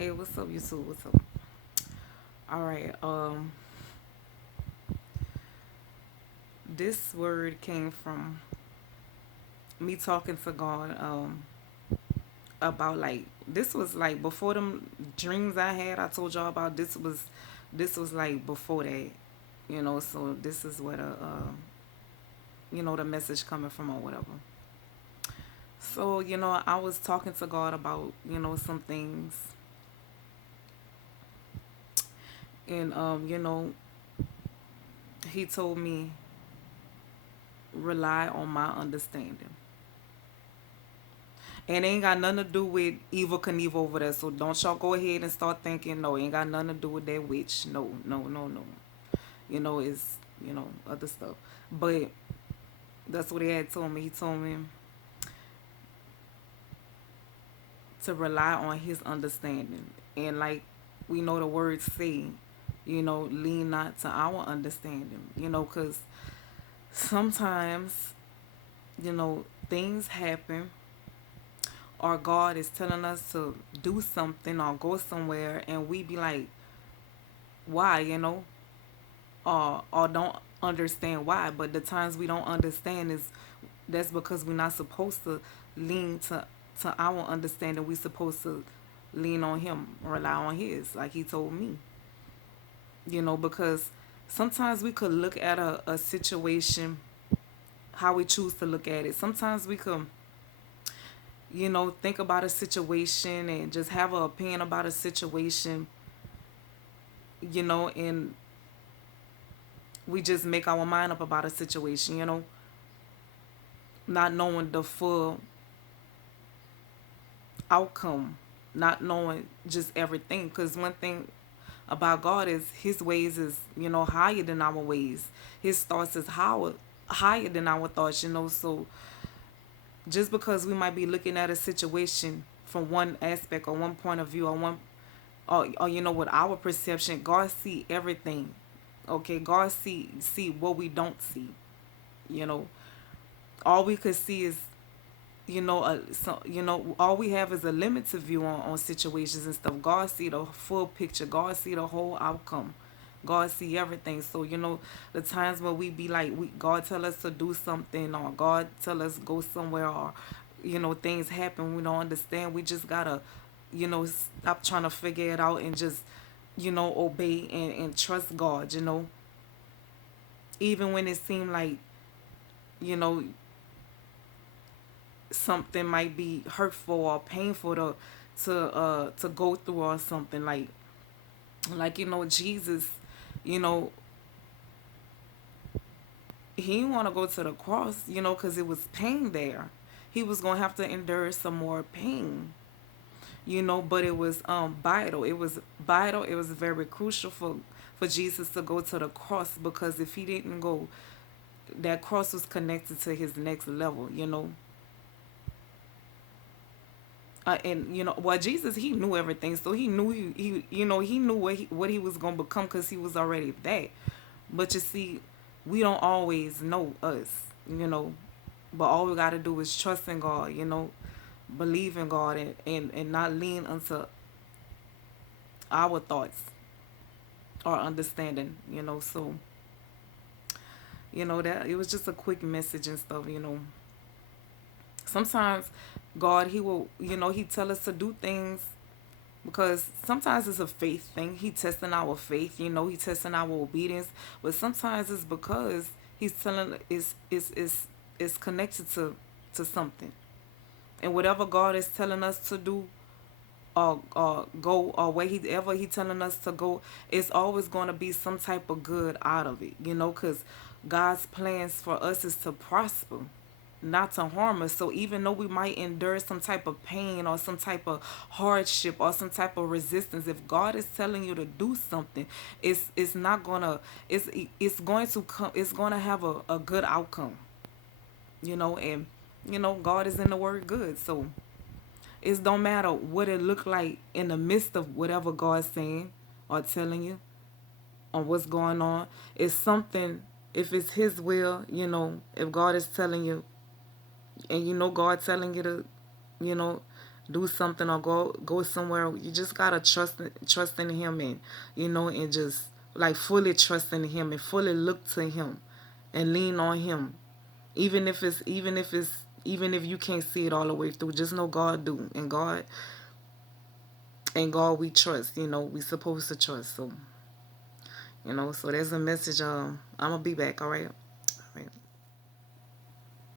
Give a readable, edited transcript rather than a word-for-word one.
Hey, what's up, YouTube? What's up? All right. This word came from me talking to God. About like this was like before them dreams I had. I told y'all about this was like before that, So this is what the message coming from or whatever. So I was talking to God about some things, and He told me rely on my understanding. And it ain't got nothing to do with Evil Knievel over there. So don't y'all go ahead and start thinking, no, it ain't got nothing to do with that witch. No, no, no, no. It's, other stuff. But that's what he had told me. He told me to rely on his understanding. And like we know the words say, lean not to our understanding, because sometimes, things happen or God is telling us to do something or go somewhere and we be like, why, or don't understand why. But the times we don't understand is that's because we're not supposed to lean to our understanding. We're supposed to lean on him, rely on his, like he told me. Because sometimes we could look at a situation how we choose to look at it. Sometimes we could think about a situation and just have an opinion about a situation, and we just make our mind up about a situation, not knowing the full outcome, not knowing just everything. Because one thing about God is his ways is, higher than our ways. His thoughts is higher than our thoughts, So just because we might be looking at a situation from one aspect or one point of view or or with our perception, God see everything. Okay, God see what we don't see. You know, all we could see is all we have is a limited view on situations and stuff. God see the full picture. God see the whole outcome. God see everything. So the times when we be like, God tell us to do something or God tell us go somewhere or things happen we don't understand. We just gotta stop trying to figure it out and just obey and trust God. Even when it seemed like you know something might be hurtful or painful to go through or something like Jesus, you know he didn't want to go to the cross, because it was pain there. He was gonna have to endure some more pain, but it was vital. It was very crucial for Jesus to go to the cross, because if he didn't go, that cross was connected to his next level. And well, Jesus, he knew everything, so he knew he knew what he was gonna become, because he was already that. But you see, we don't always know us, you know but all we got to do is trust in God, believe in God, and not lean unto our thoughts or understanding. So that it was just a quick message and stuff. Sometimes God, he will, he tell us to do things because sometimes it's a faith thing. He testing our faith, he testing our obedience. But sometimes it's because he's telling is connected to something. And whatever God is telling us to do or go or wherever he telling us to go, it's always going to be some type of good out of it, because God's plans for us is to prosper, not to harm us. So even though we might endure some type of pain or some type of hardship or some type of resistance, if God is telling you to do something, it's not gonna it's going to come, it's gonna have a good outcome. And God is in the word good. So it don't matter what it look like in the midst of whatever God's saying or telling you on what's going on. It's something, if it's his will, if God is telling you and God telling you to, you know, do something or go somewhere, you just gotta trust in him, and and just like fully trust in him and fully look to him and lean on him. Even if you can't see it all the way through, just know God do, and God we trust. We supposed to trust. So so there's a message. I'm gonna be back. All right.